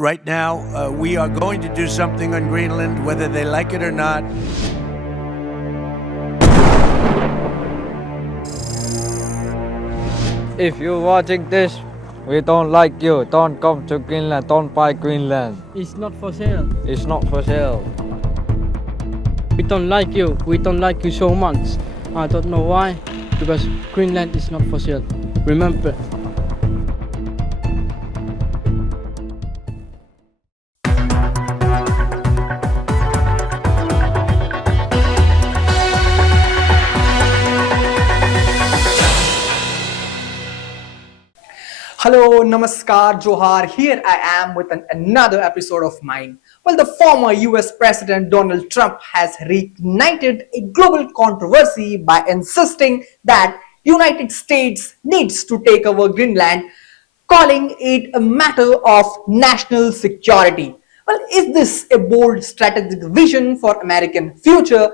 Right now, we are going to do something on Greenland, whether they like it or not. If you're watching this, we don't like you. Don't come to Greenland. Don't buy Greenland. It's not for sale. It's not for sale. We don't like you. We don't like you so much. I don't know why. Because Greenland is not for sale. Remember. Hello, Namaskar, Johar. Here I am with another episode of mine. Well, the former US President Donald Trump has reignited a global controversy by insisting that United States needs to take over Greenland, calling it a matter of national security. Well, is this a bold strategic vision for American future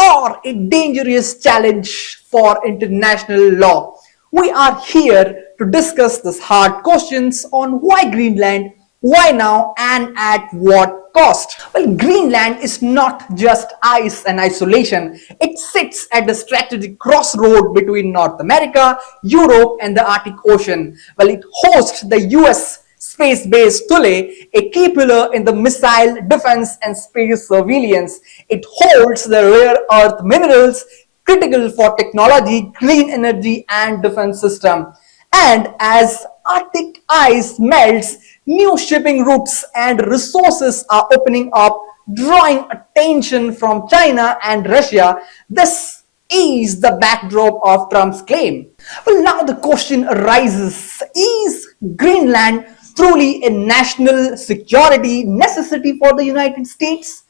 or a dangerous challenge for international law? We are here to discuss these hard questions on why Greenland, why now, and at what cost. Well, Greenland is not just ice and isolation. It sits at the strategic crossroad between North America, Europe, and the Arctic Ocean. Well, it hosts the US space base Thule, a key pillar in the missile defense and space surveillance. It holds the rare earth minerals critical for technology, clean energy, and defense system. And as Arctic ice melts, new shipping routes and resources are opening up, drawing attention from China and Russia. This is the backdrop of Trump's claim. Well, now the question arises, is Greenland truly a national security necessity for the United States?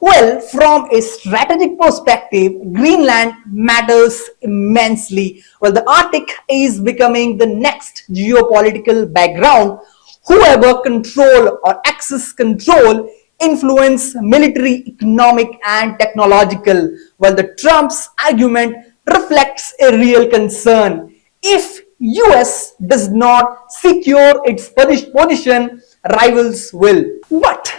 Well, from a strategic perspective, Greenland matters immensely. Well, the Arctic is becoming the next geopolitical background. Whoever control or access control, influence military, economic, and technological. Well, the Trump's argument reflects a real concern. If US does not secure its position, rivals will. But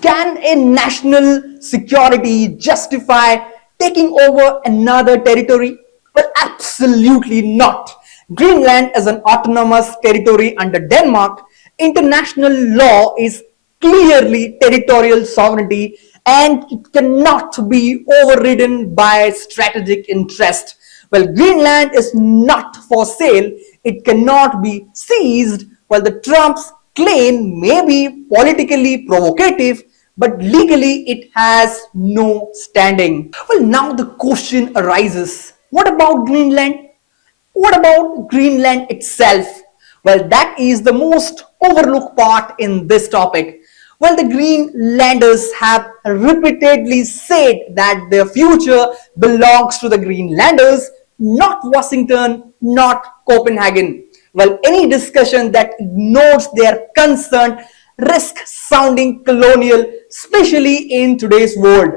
can a national security justify taking over another territory? Well, absolutely not. Greenland is an autonomous territory under Denmark. International law is clearly territorial sovereignty and it cannot be overridden by strategic interest. Well, Greenland is not for sale. It cannot be seized. While the Trump's claim may be politically provocative, but legally it has no standing. Well, now the question arises, what about Greenland? What about Greenland itself? Well, that is the most overlooked part in this topic. Well, the Greenlanders have repeatedly said that their future belongs to the Greenlanders, not Washington, not Copenhagen. Well, any discussion that ignores their concern risk sounding colonial, especially in today's world.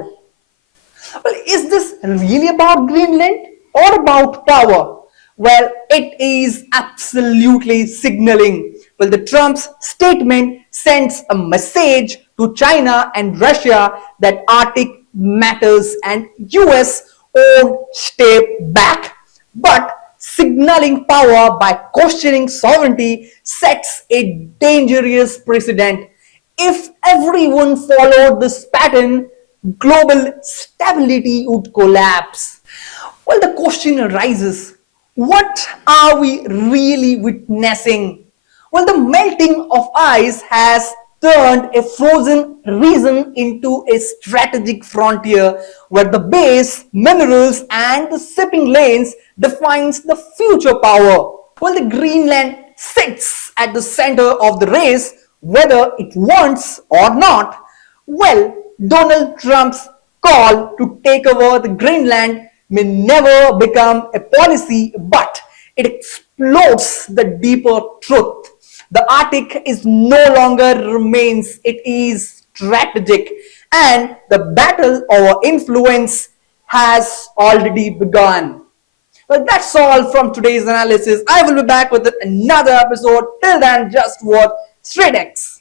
Well, is this really about Greenland or about power? Well, it is absolutely signaling. Well, the Trump's statement sends a message to China and Russia that Arctic matters and US won't step back. But signaling power by questioning sovereignty sets a dangerous precedent. If everyone followed this pattern, global stability would collapse. Well, the question arises, what are we really witnessing? Well, the melting of ice has turned a frozen region into a strategic frontier where the base, minerals, and the shipping lanes defines the future power. Well, the Greenland sits at the center of the race, whether it wants or not. Well, Donald Trump's call to take over the Greenland may never become a policy, but it explodes the deeper truth. The Arctic is no longer remains, it is strategic, and the battle over influence has already begun. Well, that's all from today's analysis. I will be back with another episode. Till then, just watch Straight X.